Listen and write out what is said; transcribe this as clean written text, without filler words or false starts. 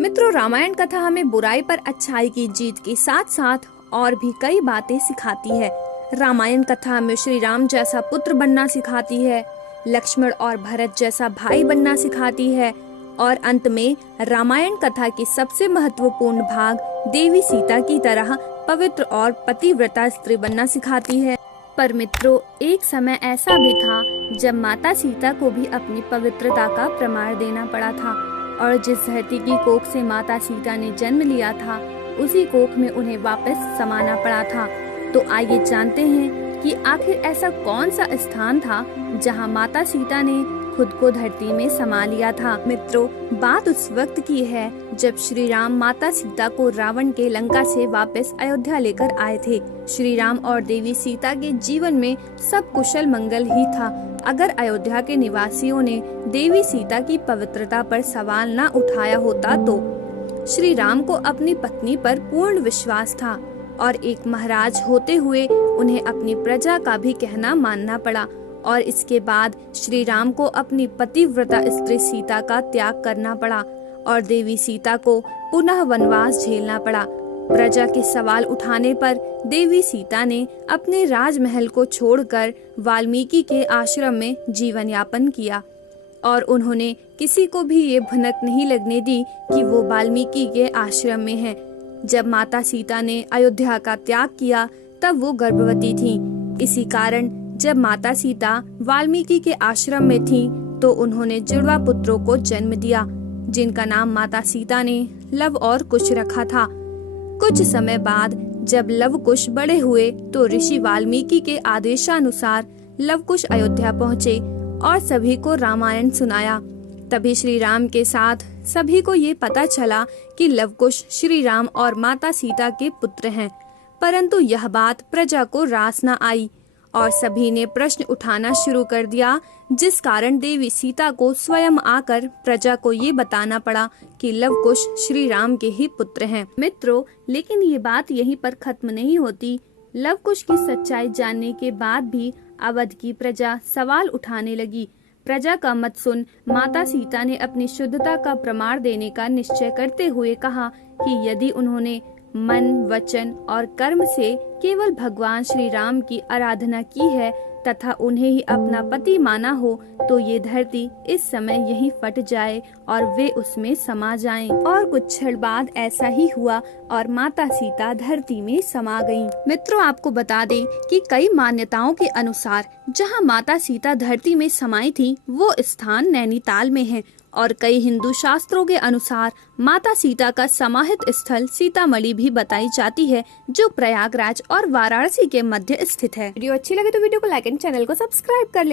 मित्रों, रामायण कथा हमें बुराई पर अच्छाई की जीत के साथ साथ और भी कई बातें सिखाती है। रामायण कथा हमें श्री राम जैसा पुत्र बनना सिखाती है, लक्ष्मण और भरत जैसा भाई बनना सिखाती है और अंत में रामायण कथा की सबसे महत्वपूर्ण भाग देवी सीता की तरह पवित्र और पतिव्रता स्त्री बनना सिखाती है। पर मित्रों, एक समय ऐसा भी था जब माता सीता को भी अपनी पवित्रता का प्रमाण देना पड़ा था और जिस धरती की कोख से माता सीता ने जन्म लिया था उसी कोख में उन्हें वापस समाना पड़ा था। तो आइए जानते हैं कि आखिर ऐसा कौन सा स्थान था जहां माता सीता ने खुद को धरती में समा लिया था। मित्रों, बात उस वक्त की है जब श्री राम माता सीता को रावण के लंका से वापस अयोध्या लेकर आए थे। श्री राम और देवी सीता के जीवन में सब कुशल मंगल ही था। अगर अयोध्या के निवासियों ने देवी सीता की पवित्रता पर सवाल न उठाया होता तो श्री राम को अपनी पत्नी पर पूर्ण विश्वास था और एक महाराज होते हुए उन्हें अपनी प्रजा का भी कहना मानना पड़ा। और इसके बाद श्री राम को अपनी पतिव्रता स्त्री सीता का त्याग करना पड़ा और देवी सीता को पुनः वनवास झेलना पड़ा। प्रजा के सवाल उठाने पर देवी सीता ने अपने राजमहल को छोड़कर वाल्मीकि के आश्रम में जीवन यापन किया और उन्होंने किसी को भी ये भनक नहीं लगने दी कि वो वाल्मीकि के आश्रम में हैं। जब माता सीता ने अयोध्या का त्याग किया तब वो गर्भवती थी। इसी कारण जब माता सीता वाल्मीकि के आश्रम में थी तो उन्होंने जुड़वा पुत्रों को जन्म दिया जिनका नाम माता सीता ने लव और कुश रखा था। कुछ समय बाद जब लव कुश बड़े हुए तो ऋषि वाल्मीकि के आदेशानुसार लव कुश अयोध्या पहुँचे और सभी को रामायण सुनाया। तभी श्री राम के साथ सभी को ये पता चला कि लव कुश श्री राम और माता सीता के पुत्र हैं। परंतु यह बात प्रजा को रास न आई और सभी ने प्रश्न उठाना शुरू कर दिया, जिस कारण देवी सीता को स्वयं आकर प्रजा को ये बताना पड़ा कि लव कुश श्री राम के ही पुत्र हैं। मित्रों, लेकिन ये बात यहीं पर खत्म नहीं होती। लव कुश की सच्चाई जानने के बाद भी अवध की प्रजा सवाल उठाने लगी। प्रजा का मत सुन माता सीता ने अपनी शुद्धता का प्रमाण देने का निश्चय करते हुए कहा कि यदि उन्होंने मन, वचन और कर्म से केवल भगवान श्री राम की आराधना की है तथा उन्हें ही अपना पति माना हो तो ये धरती इस समय यहीं फट जाए और वे उसमें समा जाएं। और कुछ क्षण बाद ऐसा ही हुआ और माता सीता धरती में समा गईं। मित्रों, आपको बता दें कि कई मान्यताओं के अनुसार जहां माता सीता धरती में समाई थी वो स्थान नैनीताल में है और कई हिंदू शास्त्रों के अनुसार माता सीता का समाहित स्थल सीतामढ़ी भी बताई जाती है जो प्रयागराज और वाराणसी के मध्य स्थित है। वीडियो अच्छी लगे तो वीडियो को लाइक एंड चैनल को सब्सक्राइब कर ले।